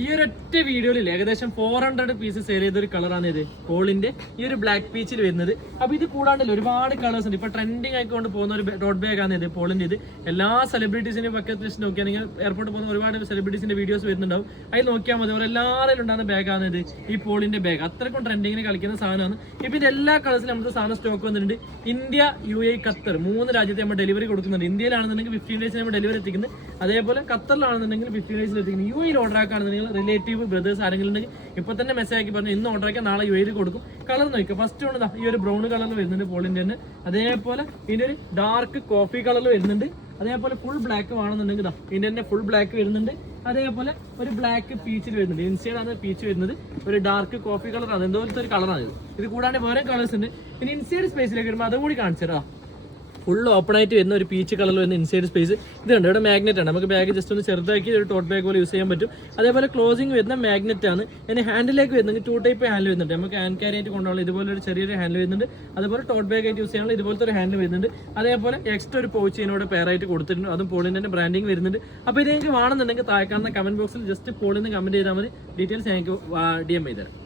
ഈ ഒരൊറ്റ വീഡിയോയിൽ ഏകദേശം 400 പീസ് സെയിൽ ചെയ്ത ഒരു കളറാണ് ഇത് പോളിന്റെ ഈ ഒരു ബ്ലാക്ക് പീച്ചിൽ വരുന്നത്. അപ്പൊ ഇത് കൂടാണ്ടല്ലോ ഒരുപാട് കളേഴ്സ് ഉണ്ട്. ഇപ്പൊ ട്രെൻഡിങ് ആയിക്കൊണ്ട് പോകുന്ന ഒരു ടോട്ട് ബാഗ് ആണ് ഇത് പോളിന്റെ. ഇത് എല്ലാ സെലിബ്രിറ്റീസിന്റെ ബക്കറ്റ് ലിസ്റ്റ് നോക്കിയാൽ നിങ്ങൾ എയർപോർട്ടിൽ പോകുന്ന ഒരുപാട് സെലിബ്രിറ്റീസിന്റെ വീഡിയോസ് വരുന്നുണ്ടാവും. അതിൽ നോക്കിയാൽ മതി. എല്ലാവരും ഉണ്ടാകുന്ന ബാഗാണ് ഇത് ഈ പോളിന്റെ ബാഗ്. അത്രക്കും ട്രെൻഡിങ്ങിന് കളിക്കുന്ന സാധനമാണ്. ഇപ്പൊ ഇത് എല്ലാ കളേഴ്സിലും നമുക്ക് സാധനം സ്റ്റോക്ക് വന്നിട്ടുണ്ട്. ഇന്ത്യ, UAE, ഖത്തർ 3 രാജ്യത്തെ നമ്മൾ ഡെലിവറി കൊടുക്കുന്നുണ്ട്. ഇന്ത്യയിലാണെന്നുണ്ടെങ്കിൽ 15 ഡേയ്സിൽ നമ്മൾ ഡെലിവറി എത്തിക്കുന്നത്. അതേപോലെ ഖത്തറിലാണെന്നുണ്ടെങ്കിൽ 15 ഡേയ്സിൽ എത്തിക്കുന്നത്. UAE ഓർഡർ ആക്കുകയാണെന്നുണ്ടെങ്കിൽ റിലേറ്റീവ് ബ്രദേഴ്സ് ആരെങ്കിലും ഉണ്ടെങ്കിൽ ഇപ്പൊ തന്നെ മെസ്സേജ് ആക്കി പറഞ്ഞു ഇന്ന് ഓർഡർ ആക്കിയാൽ നാളെ UAE കൊടുക്കും. കളർ നോക്കുക. ഫസ്റ്റ് ഉണ്ട് ഈ ഒരു ബ്രൗൺ കളറിൽ വരുന്നുണ്ട് പോളിന്റെ തന്നെ. അതേപോലെ ഇതിന്റെ ഒരു ഡാർക്ക് കോഫി കളറിൽ വരുന്നുണ്ട്. അതേപോലെ ഫുൾ ബ്ലാക്ക് വേണമെന്നുണ്ടെങ്കിൽ ഇതിന്റെ തന്നെ ഫുൾ ബ്ലാക്ക് വരുന്നുണ്ട്. അതേപോലെ ഒരു ബ്ലാക്ക് പീച്ചിൽ വരുന്നുണ്ട്. ഇൻസൈഡാണ് പീച്ച് വരുന്നത്. ഒരു ഡാർക്ക് കോഫി കളറാണ്. എന്തോലത്തെ ഒരു കളറാണ് ഇത്. കൂടാണ്ട് വേറെ കളേഴ്സ് ഉണ്ട്. പിന്നെ ഇൻസൈഡ് സ്പേസിലേക്ക് വരുമ്പോൾ അതും കൂടി കാണിച്ചു തരാം. ഫുൾ ഓപ്പൺ ആയിട്ട് വരുന്ന ഒരു പീച്ച് കളറിൽ വരുന്ന ഇൻസൈഡ് സ്പേസ് ഇതുണ്ട്. ഇവിടെ മാഗ്നറ്റ് ആണ്. നമുക്ക് ബാഗ് ജസ്റ്റ് ഒന്ന് ചെറുതാക്കി ഒരു ടോട്ട് ബാഗ് പോലെ യൂസ് ചെയ്യാൻ പറ്റും. അതേപോലെ ക്ലോസിംഗ് വരുന്ന മാഗ്നറ്റ് ആണ്. ഇനി ഹാൻഡിലേക്ക് വരുന്നെങ്കിൽ 2 ടൈപ്പ് ഹാൻഡിൽ വരുന്നുണ്ട്. നമുക്ക് ഹാൻഡ് ക്യാരി ആയിട്ട് കൊണ്ടുപോകാൻ ഇതുപോലെ ഒരു ചെറിയൊരു ഹാൻഡിൽ വരുന്നുണ്ട്. അതുപോലെ ടോട്ട് ബാഗ് ആയിട്ട് യൂസ് ചെയ്യാനുള്ള ഇതുപോലത്തെ ഒരു ഹാൻഡിൽ വരുന്നുണ്ട്. അതേപോലെ എക്സ്ട്രാ ഒരു പൗച്ച് ഇതിനോട് പെയറായിട്ട് കൊടുത്തിട്ടുണ്ട്. അതും പോളിന്റെ ബ്രാൻഡിങ് വരുന്നുണ്ട്. അപ്പോൾ ഇത് നിങ്ങൾക്ക് വേണമെന്നുണ്ടെങ്കിൽ താഴെ കാണുന്ന കമന്റ് ബോക്സിൽ ജസ്റ്റ് പോളിന്ന് കമന്റ് ചെയ്താൽ മതി. ഡീറ്റെയിൽസ് ഞങ്ങൾക്ക് DM ചെയ്തുതരാം.